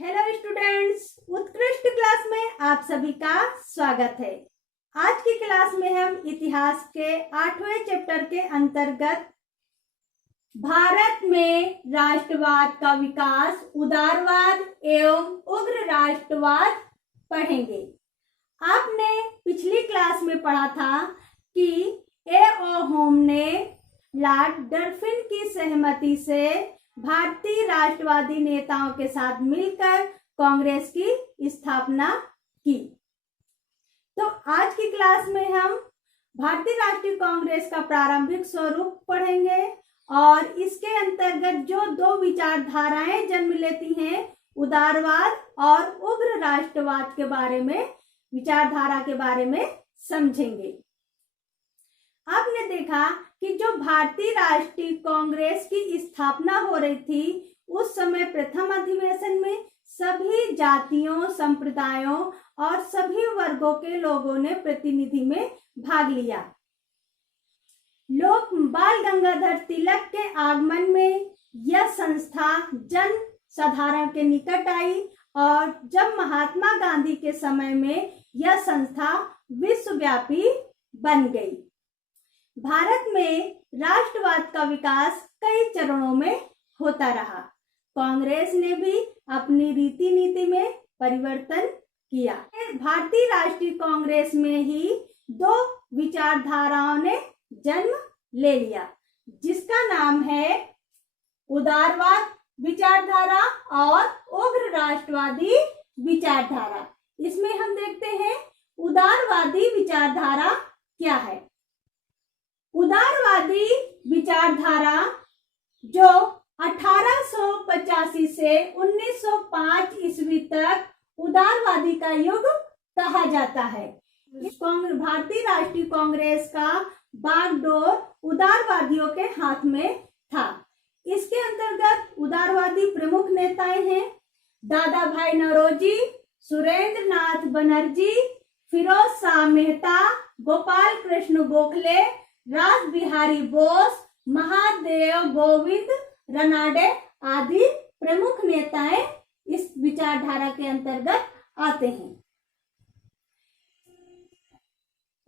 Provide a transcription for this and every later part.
Hello students, उत्कृष्ट class में आप सभी का स्वागत है। आज की क्लास में हम इतिहास के 8वें चैप्टर के अंतर्गत भारत में राष्ट्रवाद का विकास, उदारवाद एवं उग्र राष्ट्रवाद पढ़ेंगे। आपने पिछली क्लास में पढ़ा था कि ए.ओ. होम ने लॉर्ड डल्फिन की सहमति से भारतीय राष्ट्रवादी नेताओं के साथ मिलकर कांग्रेस की स्थापना की। तो आज की क्लास में हम भारतीय राष्ट्रीय कांग्रेस का प्रारंभिक स्वरूप पढ़ेंगे और इसके अंतर्गत जो दो विचारधाराएं जन्म लेती हैं, उदारवाद और उग्र राष्ट्रवाद के बारे में, विचारधारा के बारे में समझेंगे। आपने देखा कि जो भारतीय राष्ट्रीय कांग्रेस की स्थापना हो रही थी, उस समय प्रथम अधिवेशन में सभी जातियों, संप्रदायों और सभी वर्गों के लोगों ने प्रतिनिधि में भाग लिया। लोक बाल गंगाधर तिलक के आगमन में यह संस्था जन साधारण के निकट आई और जब महात्मा गांधी के समय में यह संस्था विश्वव्यापी बन गई। भारत में राष्ट्रवाद का विकास कई चरणों में होता रहा। कांग्रेस ने भी अपनी रीति नीति में परिवर्तन किया। भारतीय राष्ट्रीय कांग्रेस में ही दो विचारधाराओं ने जन्म ले लिया, जिसका नाम है उदारवाद विचारधारा और उग्र राष्ट्रवादी विचारधारा। इसमें हम देखते हैं उदारवादी विचारधारा क्या है। उदारवादी विचारधारा जो 1885 से 1905 ईस्वी तक उदारवादी का युग कहा जाता है। भारतीय राष्ट्रीय कांग्रेस का बागडोर उदारवादियों के हाथ में था। इसके अंतर्गत उदारवादी प्रमुख नेताएं हैं दादा भाई नौरोजी, सुरेंद्र नाथ बनर्जी, फिरोज शाह मेहता, गोपाल कृष्ण गोखले, रास बिहारी बोस, महादेव गोविंद रनाडे आदि प्रमुख नेताएं इस विचारधारा के अंतर्गत आते हैं।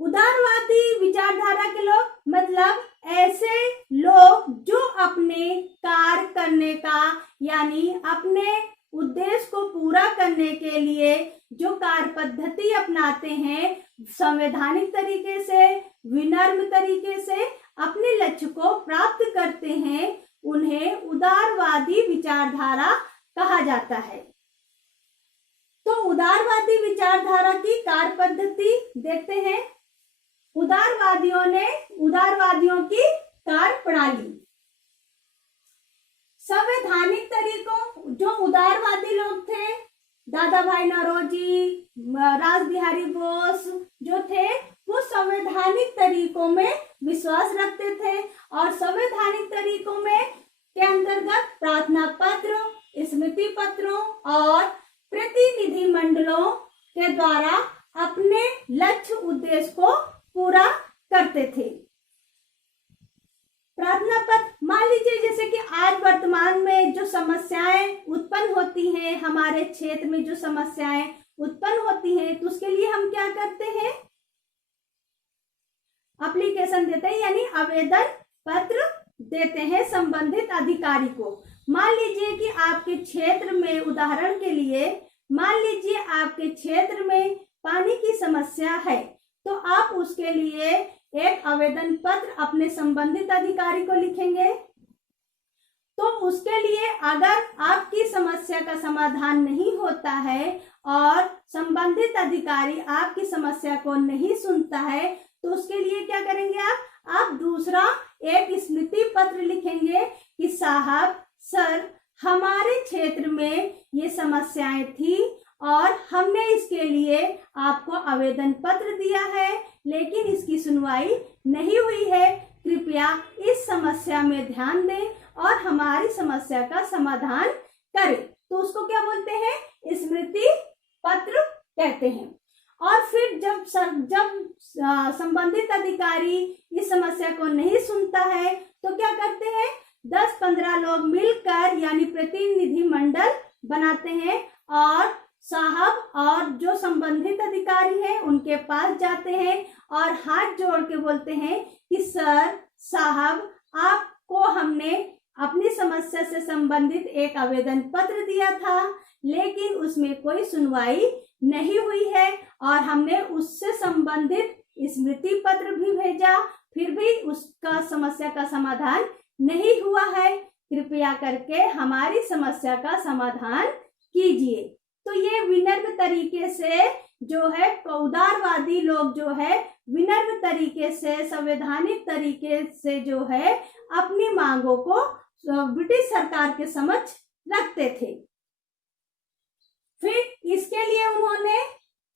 उदारवादी विचारधारा के लोग मतलब ऐसे लोग जो अपने कार्य करने का, यानी अपने उद्देश्य को पूरा करने के लिए जो कार्य पद्धति अपनाते हैं, संवैधानिक तरीके से, विनम्र तरीके से अपने लक्ष्य को प्राप्त करते हैं, उन्हें उदारवादी विचारधारा कहा जाता है। तो उदारवादी विचारधारा की कार्य पद्धति देखते हैं। उदारवादियों की कार्य प्रणाली, संवैधानिक तरीकों, जो उदारवादी लोग थे, दादा भाई नौरोजी, रास बिहारी बोस जो थे, वो संवैधानिक तरीकों में विश्वास रखते थे और संवैधानिक तरीकों में के अंतर्गत प्रार्थना पत्र, स्मृति पत्रों और प्रतिनिधि मंडलों के द्वारा अपने लक्ष्य उद्देश्य को पूरा करते थे। प्रार्थना पत्र, मान लीजिए जैसे कि आज वर्तमान में जो समस्याएं उत्पन्न होती हैं, हमारे क्षेत्र में जो समस्याएं उत्पन्न होती हैं, तो उसके लिए हम क्या करते हैं, एप्लीकेशन देते हैं, यानी आवेदन पत्र देते हैं संबंधित अधिकारी को। मान लीजिए कि आपके क्षेत्र में, उदाहरण के लिए मान लीजिए आपके क्षेत्र में पानी की समस्या है, तो आप उसके लिए एक आवेदन पत्र अपने संबंधित अधिकारी को लिखेंगे। तो उसके लिए अगर आपकी समस्या का समाधान नहीं होता है और संबंधित अधिकारी आपकी समस्या को नहीं सुनता है, तो उसके लिए क्या करेंगे आप दूसरा एक स्मृति पत्र लिखेंगे कि साहब, सर, हमारे क्षेत्र में ये समस्याएं थी और हमने इसके लिए आपको आवेदन पत्र दिया है, लेकिन इसकी सुनवाई नहीं हुई है। कृपया इस समस्या में ध्यान दें और हमारी समस्या का समाधान करें। तो उसको क्या बोलते हैं, स्मृति पत्र कहते हैं। और फिर जब संबंधित अधिकारी इस समस्या को नहीं सुनता है, तो क्या करते हैं, 10-15 लोग मिलकर यानी प्रतिनिधि मंडल बनाते हैं और साहब और जो संबंधित अधिकारी हैं उनके पास जाते हैं और हाथ जोड़ के बोलते हैं कि सर साहब, आपको हमने अपनी समस्या से संबंधित एक आवेदन पत्र दिया था, लेकिन उसमें कोई सुनवाई नहीं हुई है और हमने उससे संबंधित स्मृति पत्र भी भेजा, फिर भी उसका समस्या का समाधान नहीं हुआ है। कृपया करके हमारी समस्या का समाधान कीजिए। तो ये विनम्र तरीके से जो है उदारवादी लोग जो है विनम्र तरीके से, संवैधानिक तरीके से जो है अपनी मांगों को ब्रिटिश सरकार के समक्ष रखते थे। फिर इसके लिए उन्होंने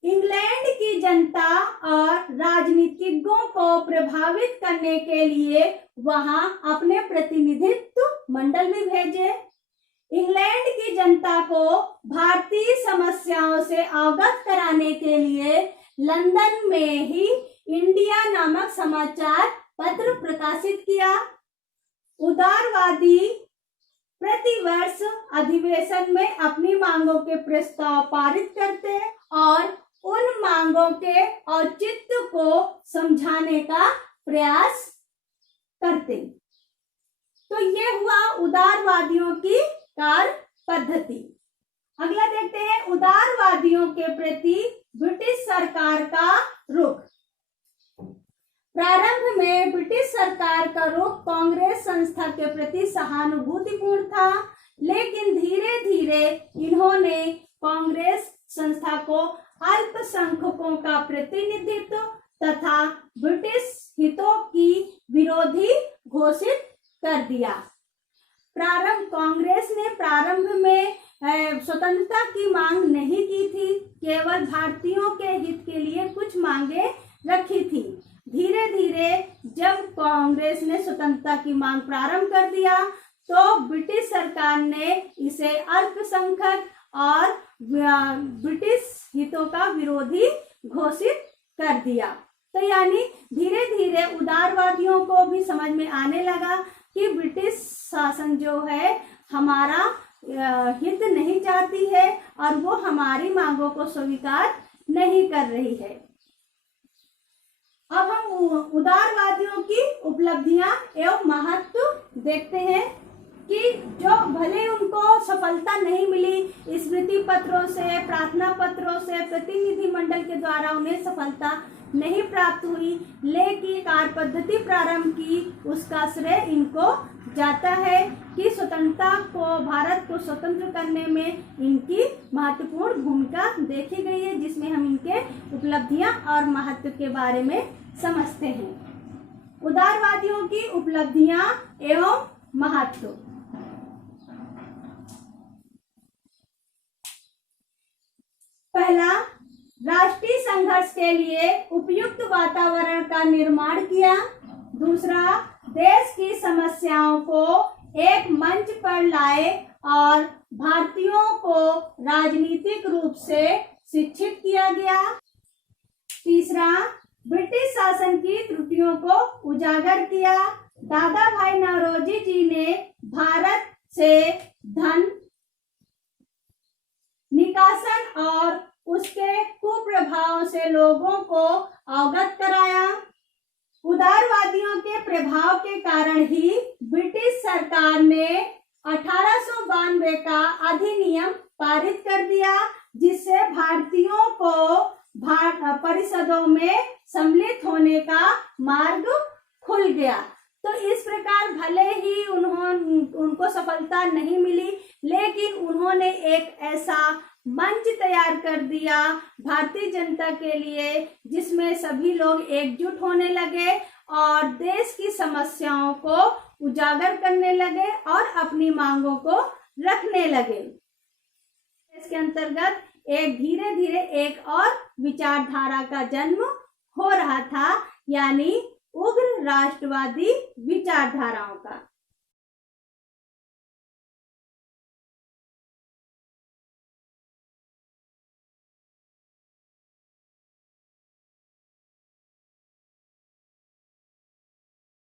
इंग्लैंड की जनता और राजनीतिज्ञों को प्रभावित करने के लिए वहां अपने प्रतिनिधित्व मंडल भी भेजे। इंग्लैंड की जनता को भारतीय समस्याओं से अवगत कराने के लिए लंदन में ही इंडिया नामक समाचार पत्र प्रकाशित किया। उदारवादी प्रतिवर्ष अधिवेशन में अपनी मांगों के प्रस्ताव पारित करते और उन मांगों के औचित्य को समझाने का प्रयास करते। तो ये हुआ उदारवादियों की कार्य पद्धति। अगला देखते हैं उदारवादियों के प्रति ब्रिटिश सरकार का रुख। प्रारंभ में ब्रिटिश सरकार का रुख कांग्रेस संस्था के प्रति सहानुभूतिपूर्ण था, लेकिन धीरे धीरे इन्होंने कांग्रेस संस्था को अल्पसंख्यकों का प्रतिनिधित्व तथा ब्रिटिश हितों की विरोधी घोषित कर दिया। कांग्रेस ने प्रारंभ में स्वतंत्रता की मांग नहीं की थी, केवल भारतीयों के हित के लिए कुछ मांगे रखी थी। धीरे धीरे जब कांग्रेस ने स्वतंत्रता की मांग प्रारंभ कर दिया तो ब्रिटिश सरकार ने इसे अल्पसंख्यक और ब्रिटिश हितों का विरोधी घोषित कर दिया। तो यानी धीरे धीरे उदारवादियों को भी समझ में आने लगा कि ब्रिटिश शासन जो है हमारा हित नहीं चाहती है और वो हमारी मांगों को स्वीकार नहीं कर रही है। अब हम उदारवादियों की उपलब्धियां एवं महत्व देखते हैं कि जो भले उनको सफलता नहीं मिली स्मृति पत्रों से, प्रार्थना पत्रों से, प्रतिनिधि मंडल के द्वारा उन्हें सफलता नहीं प्राप्त हुई, लेकिन कार्य पद्धति प्रारंभ की उसका श्रेय इनको जाता है कि स्वतंत्रता को, भारत को स्वतंत्र करने में इनकी महत्वपूर्ण भूमिका देखी गई है, जिसमें हम इनके उपलब्धियां और महत्व के बारे में समझते हैं। उदारवादियों की उपलब्धियां एवं महत्व। पहला, राष्ट्रीय संघर्ष के लिए उपयुक्त वातावरण का निर्माण किया। दूसरा, देश की समस्याओं को एक मंच पर लाए और भारतीयों को राजनीतिक रूप से शिक्षित किया गया। तीसरा, ब्रिटिश शासन की त्रुटियों को उजागर किया। दादा भाई नौरोजी जी ने भारत से धन निकासन और उसके कुप्रभावों से लोगों को अवगत कराया। उदारवादियों के प्रभाव के कारण ही ब्रिटिश सरकार ने 1892 का अधिनियम पारित कर दिया, जिससे भारतीयों को परिषदों में सम्मिलित होने का मार्ग खुल गया। तो इस प्रकार भले ही उनको सफलता नहीं मिली, लेकिन उन्होंने एक ऐसा मंच तैयार कर दिया भारतीय जनता के लिए, जिसमें सभी लोग एकजुट होने लगे और देश की समस्याओं को उजागर करने लगे और अपनी मांगों को रखने लगे। इसके अंतर्गत एक धीरे धीरे एक और विचारधारा का जन्म हो रहा था, यानी उग्र राष्ट्रवादी विचारधाराओं का।